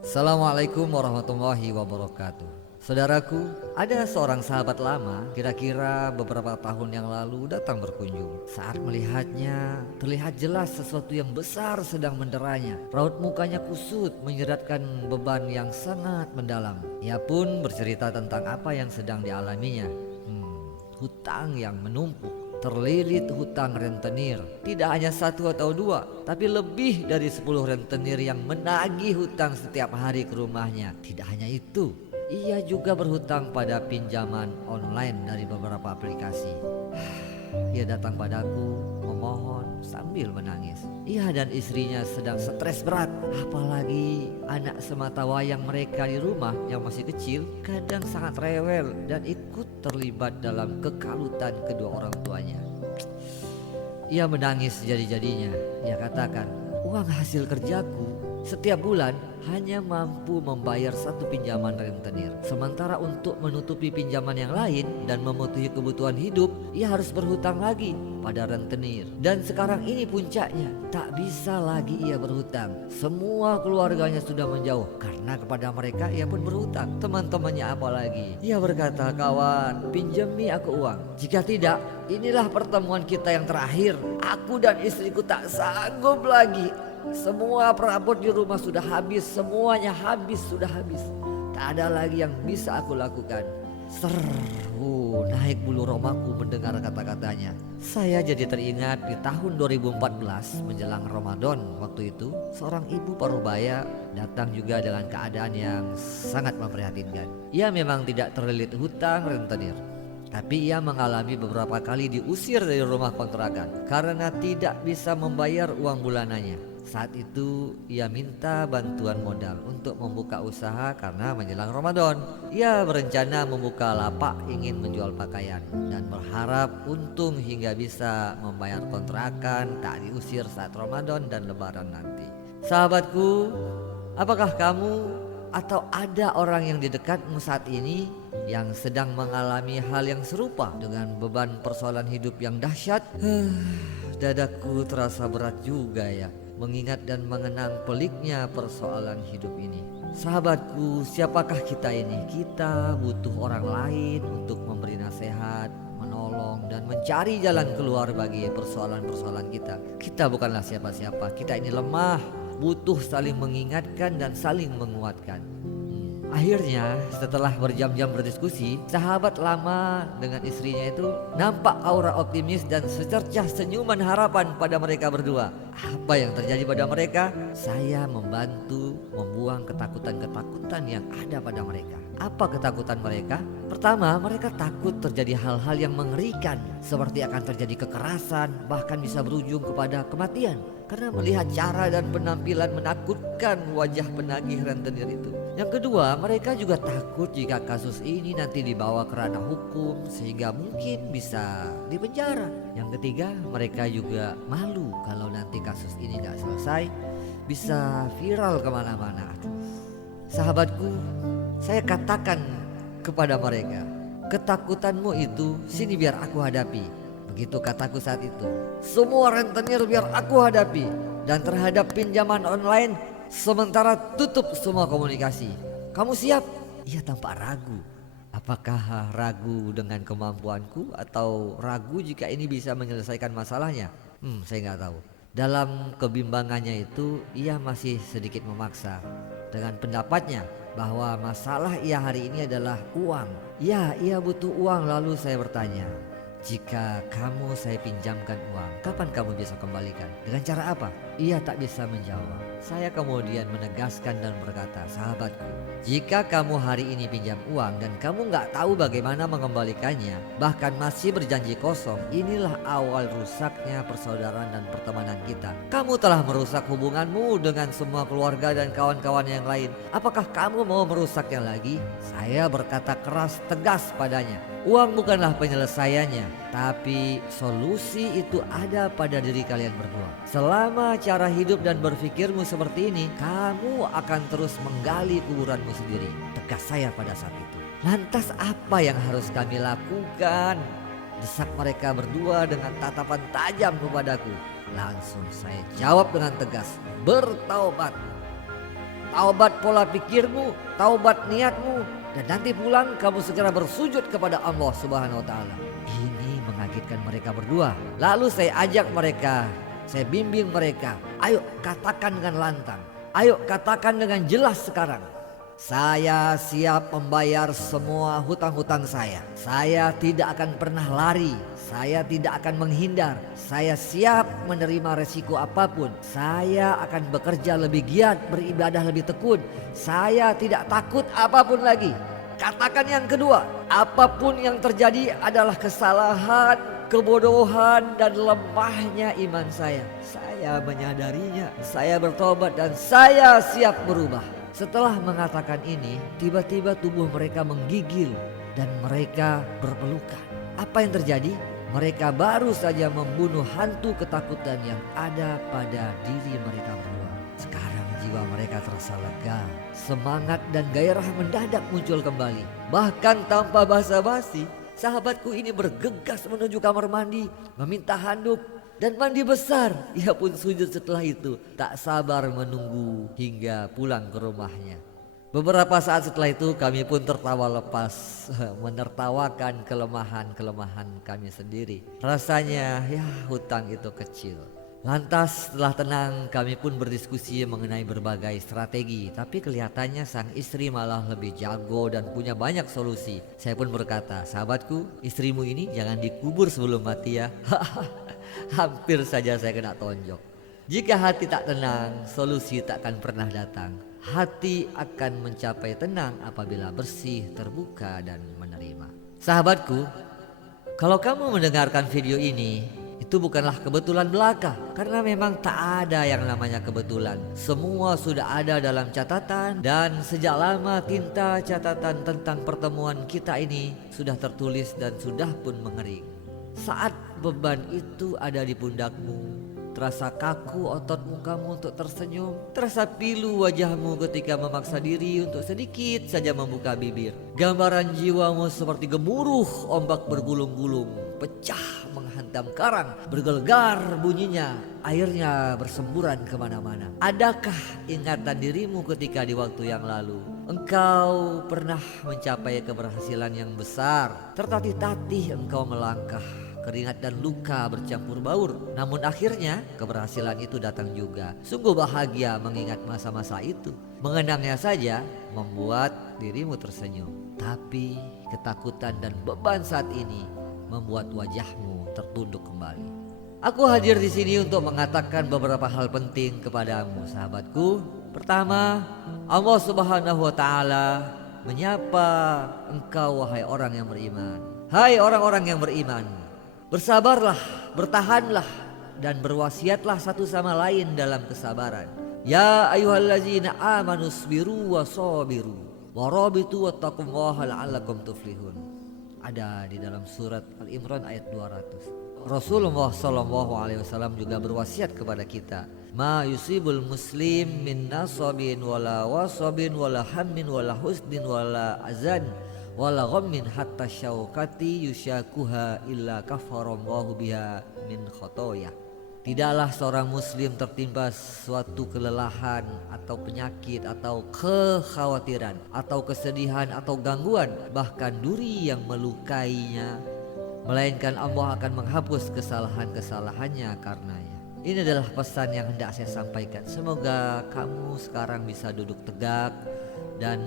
Assalamualaikum warahmatullahi wabarakatuh. Saudaraku, ada seorang sahabat lama kira-kira beberapa tahun yang lalu datang berkunjung. Saat melihatnya, terlihat jelas sesuatu yang besar sedang menderanya. Raut mukanya kusut menyeratkan beban yang sangat mendalam. Ia pun bercerita tentang apa yang sedang dialaminya. Hutang yang menumpuk, terlilit hutang rentenir. Tidak hanya satu atau dua, tapi lebih dari 10 rentenir yang menagih hutang setiap hari ke rumahnya. Tidak hanya itu, ia juga berhutang pada pinjaman online dari beberapa aplikasi. Ia datang padaku memohon sambil menangis. Ia dan istrinya sedang stres berat, apalagi anak semata wayang mereka di rumah yang masih kecil kadang sangat rewel dan ikut terlibat dalam kekalutan kedua orang tuanya. Ia menangis jadi-jadinya. Ia katakan, uang hasil kerjaku setiap bulan hanya mampu membayar satu pinjaman rentenir. Sementara untuk menutupi pinjaman yang lain dan memenuhi kebutuhan hidup, ia harus berhutang lagi pada rentenir. Dan sekarang ini puncaknya, tak bisa lagi ia berhutang. Semua keluarganya sudah menjauh karena kepada mereka ia pun berhutang. Teman-temannya apalagi. Ia berkata, kawan, pinjami aku uang. Jika tidak, inilah pertemuan kita yang terakhir. Aku dan istriku tak sanggup lagi. Semua perabot di rumah sudah habis, semuanya habis, sudah habis. Tak ada lagi yang bisa aku lakukan. Naik bulu romaku mendengar kata-katanya. Saya jadi teringat di tahun 2014 menjelang Ramadan waktu itu, seorang ibu parubaya datang juga dengan keadaan yang sangat memprihatinkan. Ia memang tidak terlilit hutang rentenir, tapi ia mengalami beberapa kali diusir dari rumah kontrakan karena tidak bisa membayar uang bulanannya. Saat itu ia minta bantuan modal untuk membuka usaha karena menjelang Ramadan. Ia berencana membuka lapak ingin menjual pakaian dan berharap untung hingga bisa membayar kontrakan, tak diusir saat Ramadan dan Lebaran nanti. Sahabatku, apakah kamu atau ada orang yang di dekatmu saat ini yang sedang mengalami hal yang serupa dengan beban persoalan hidup yang dahsyat? Dadaku terasa berat juga ya, mengingat dan mengenang peliknya persoalan hidup ini. Sahabatku, siapakah kita ini? Kita butuh orang lain untuk memberi nasihat, menolong, dan mencari jalan keluar bagi persoalan-persoalan kita. Kita bukanlah siapa-siapa, kita ini lemah, butuh saling mengingatkan dan saling menguatkan. Akhirnya setelah berjam-jam berdiskusi, sahabat lama dengan istrinya itu nampak aura optimis dan secercah senyuman harapan pada mereka berdua. Apa yang terjadi pada mereka? Saya membantu membuang ketakutan-ketakutan yang ada pada mereka. Apa ketakutan mereka? Pertama, mereka takut terjadi hal-hal yang mengerikan, seperti akan terjadi kekerasan, bahkan bisa berujung kepada kematian, karena melihat cara dan penampilan menakutkan wajah penagih rentenir itu. Yang kedua, mereka juga takut jika kasus ini nanti dibawa ke ranah hukum sehingga mungkin bisa dipenjara. Yang ketiga, mereka juga malu kalau nanti kasus ini gak selesai, bisa viral kemana-mana. Sahabatku, saya katakan kepada mereka, ketakutanmu itu sini biar aku hadapi. Begitu kataku saat itu. Semua rentenir biar aku hadapi. Dan terhadap pinjaman online, sementara tutup semua komunikasi. Kamu siap? Ia tampak ragu. Apakah ragu dengan kemampuanku atau ragu jika ini bisa menyelesaikan masalahnya? Saya nggak tahu. Dalam kebimbangannya itu, ia masih sedikit memaksa dengan pendapatnya bahwa masalah ia hari ini adalah uang. Ya, ia butuh uang. Lalu saya bertanya, jika kamu saya pinjamkan uang, kapan kamu bisa kembalikan? Dengan cara apa? Ia tak bisa menjawab. Saya kemudian menegaskan dan berkata, sahabatku, jika kamu hari ini pinjam uang dan kamu gak tahu bagaimana mengembalikannya, bahkan masih berjanji kosong, inilah awal rusaknya persaudaraan dan pertemanan kita. Kamu telah merusak hubunganmu dengan semua keluarga dan kawan-kawan yang lain. Apakah kamu mau merusaknya lagi? Saya berkata keras tegas padanya. Uang bukanlah penyelesaiannya, tapi solusi itu ada pada diri kalian berdua. Selama cara hidup dan berpikirmu seperti ini, kamu akan terus menggali kuburanmu sendiri. Tegas saya pada saat itu. Lantas apa yang harus kami lakukan? Desak mereka berdua dengan tatapan tajam kepadaku. Langsung saya jawab dengan tegas, bertaubat. taubat pola pikirmu, taubat niatmu, dan nanti pulang kamu segera bersujud kepada Allah Subhanahu wa taala. Ini mengagetkan mereka berdua. Lalu saya ajak mereka, saya bimbing mereka, ayo katakan dengan lantang, ayo katakan dengan jelas sekarang. Saya siap membayar semua hutang-hutang saya. Saya tidak akan pernah lari. Saya tidak akan menghindar. Saya siap menerima resiko apapun. Saya akan bekerja lebih giat, beribadah lebih tekun. Saya tidak takut apapun lagi. Katakan yang kedua, apapun yang terjadi adalah kesalahan, kebodohan, dan lemahnya iman saya. Saya menyadarinya, saya bertobat dan saya siap berubah. Setelah mengatakan ini, tiba-tiba tubuh mereka menggigil dan mereka berpelukan. Apa yang terjadi? Mereka baru saja membunuh hantu ketakutan yang ada pada diri mereka berdua. Sekarang jiwa mereka terasa lega, semangat dan gairah mendadak muncul kembali. Bahkan tanpa basa-basi, sahabatku ini bergegas menuju kamar mandi, meminta handuk dan mandi besar. Ia pun sujud setelah itu, tak sabar menunggu hingga pulang ke rumahnya. Beberapa saat setelah itu kami pun tertawa lepas, menertawakan kelemahan-kelemahan kami sendiri. Rasanya ya hutang itu kecil. Lantas setelah tenang kami pun berdiskusi mengenai berbagai strategi. Tapi kelihatannya sang istri malah lebih jago dan punya banyak solusi. Saya pun berkata, sahabatku, istrimu ini jangan dikubur sebelum mati ya. Hampir saja saya kena tonjok. Jika hati tak tenang, solusi tak akan pernah datang. Hati akan mencapai tenang apabila bersih, terbuka dan menerima. Sahabatku, kalau kamu mendengarkan video ini, itu bukanlah kebetulan belaka. Karena memang tak ada yang namanya kebetulan. Semua sudah ada dalam catatan. Dan sejak lama tinta catatan tentang pertemuan kita ini sudah tertulis dan sudah pun mengering. Saat beban itu ada di pundakmu, terasa kaku otot mukamu untuk tersenyum, terasa pilu wajahmu ketika memaksa diri untuk sedikit saja membuka bibir. Gambaran jiwamu seperti gemuruh ombak bergulung-gulung, pecah menghantam karang, bergelegar bunyinya, airnya bersemburan kemana-mana. Adakah ingatan dirimu ketika di waktu yang lalu engkau pernah mencapai keberhasilan yang besar? Tertatih-tatih engkau melangkah, keringat dan luka bercampur baur. Namun akhirnya keberhasilan itu datang juga. Sungguh bahagia mengingat masa-masa itu. Mengenangnya saja membuat dirimu tersenyum. Tapi ketakutan dan beban saat ini membuat wajahmu tertunduk kembali. Aku hadir di sini untuk mengatakan beberapa hal penting kepadamu, sahabatku. Pertama, Allah Subhanahu wa taala menyapa engkau wahai orang yang beriman. Hai orang-orang yang beriman, bersabarlah, bertahanlah, dan berwasiatlah satu sama lain dalam kesabaran. Ya ayyuhallazina amanu sabiru wa sabiru warabitu wattaqullaha la'allakum tuflihun. Ada di dalam surat Al-Imran ayat 200. Rasulullah SAW juga berwasiat kepada kita, ma yusibul muslim min nasabin wala wasabin wala hammin wala husdin wala azan wala ghammin hatta syaukati yusyakuha illa kafarallahu biha min khotoya. Tidaklah seorang muslim tertimpa suatu kelelahan atau penyakit atau kekhawatiran atau kesedihan atau gangguan, bahkan duri yang melukainya, melainkan Allah akan menghapus kesalahan-kesalahannya karenanya. Ini adalah pesan yang hendak saya sampaikan. Semoga kamu sekarang bisa duduk tegak dan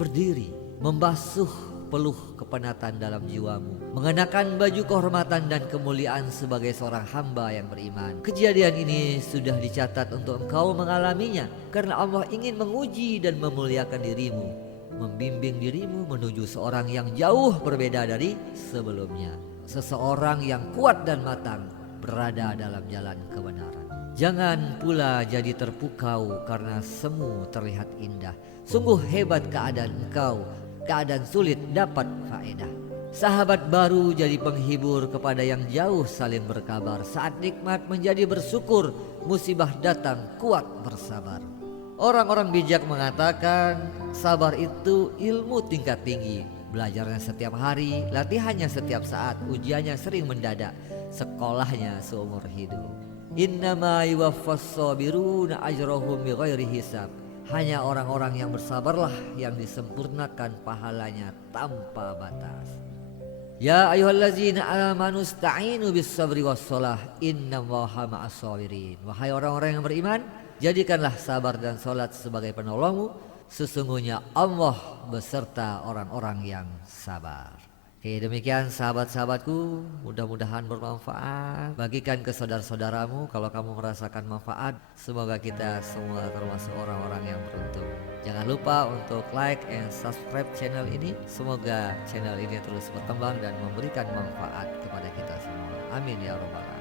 berdiri, membasuh peluh kepenatan dalam jiwamu, mengenakan baju kehormatan dan kemuliaan sebagai seorang hamba yang beriman. Kejadian ini sudah dicatat untuk engkau mengalaminya, karena Allah ingin menguji dan memuliakan dirimu, membimbing dirimu menuju seorang yang jauh berbeda dari sebelumnya, seseorang yang kuat dan matang berada dalam jalan kebenaran. Jangan pula jadi terpukau karena semu terlihat indah. Sungguh hebat keadaan engkau, keadaan sulit dapat faedah. Sahabat baru jadi penghibur kepada yang jauh saling berkabar. Saat nikmat menjadi bersyukur, musibah datang kuat bersabar. Orang-orang bijak mengatakan sabar itu ilmu tingkat tinggi. Belajarnya setiap hari, latihannya setiap saat, ujiannya sering mendadak, sekolahnya seumur hidup. Innama yuwaffas sabiruna ajrahum bighairi hisab. Hanya orang-orang yang bersabarlah yang disempurnakan pahalanya tanpa batas. Ya ayyuhallazina amanu ista'inu bis sabri was shalah innallaha ma'as sabirin. Wahai orang-orang yang beriman, jadikanlah sabar dan salat sebagai penolongmu. Sesungguhnya Allah beserta orang-orang yang sabar. Oke, demikian sahabat-sahabatku, mudah-mudahan bermanfaat. Bagikan ke saudara-saudaramu kalau kamu merasakan manfaat. Semoga kita semua termasuk orang-orang yang beruntung. Jangan lupa untuk like and subscribe channel ini. Semoga channel ini terus berkembang dan memberikan manfaat kepada kita semua. Amin ya rabbal alamin.